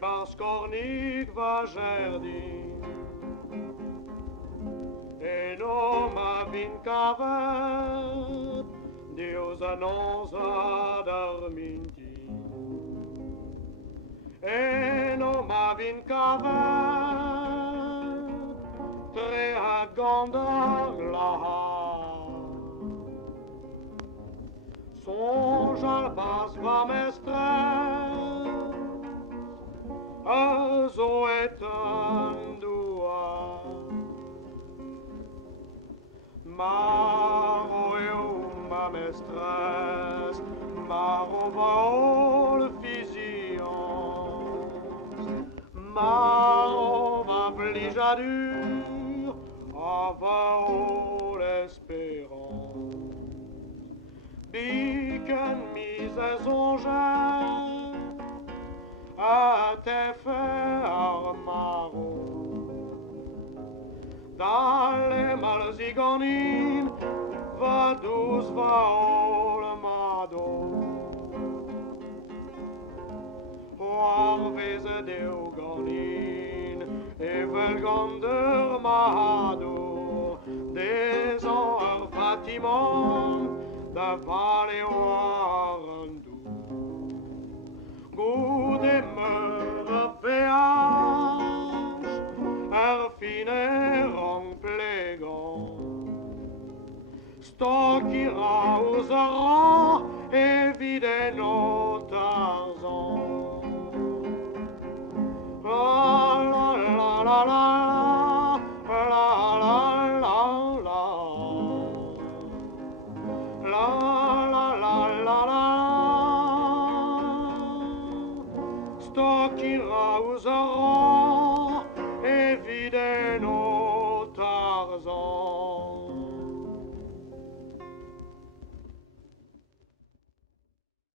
Baskornik var žerdin Eno ma vincavet Deus annonsa d'arminti Eno ma vincavet Tre a gondang laha Songe al pas va mestre Zo etan dua Maro eu ma mestres Maro va fizions Maro va blijadur Ava l'espérance Biken mise zongen A te faire maro Dalle malzigonin Va dus va ol mado Oar veze deugonin E velgonder mado Des an fatimon Da vale oarandu Gode me peage fine rongplegan Stokira usera evide no Tarzan La la la la la La la la la La la la la la Stokira usera